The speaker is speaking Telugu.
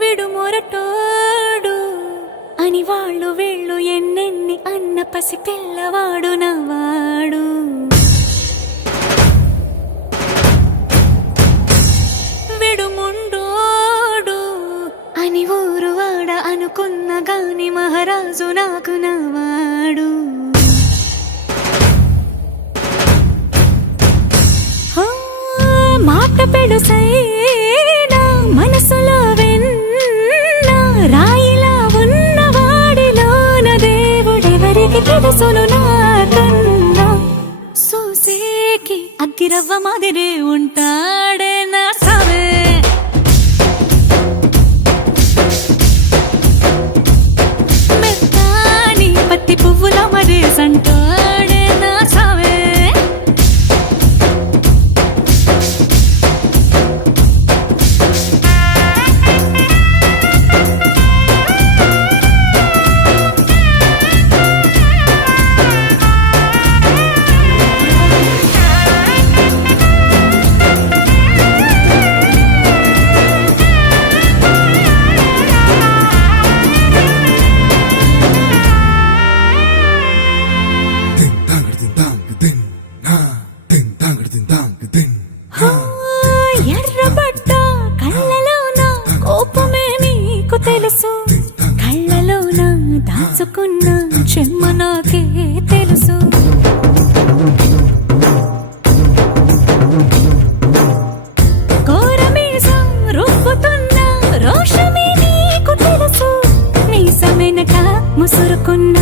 విడు మొరటోడు అని వాళ్ళు వీళ్ళు ఎన్నెన్ని అన్న పసి పిల్లవాడు నవ్వాడు. విడు ముండోడు అని ఊరు వాడ అనుకున్న గాని మహారాజు నాకు నవ్వాడు. మాట పెడుసైనా మనసులో వెన్న రాయిలా ఉన్నవాడిలోన దేవుడెవరికి తెలుసును నాకన్నా. సూసేకి అగ్గిరవ్వ మాదిరే ఉంటాడే నా సావే. మెత్తాని పత్తి పువ్వుల మరేసంటాడే నా సావే. ఎర్రబడ్డ కళ్ళలోన కోపమే నీకు తెలుసు, కళ్ళలోన దాచుకున్న చెమ్మ నాకే తెలుసు. కోరమీసం రుబ్బుతున్న రోషమే నీకు తెలుసు, మీసమెనక ముసురుకున్న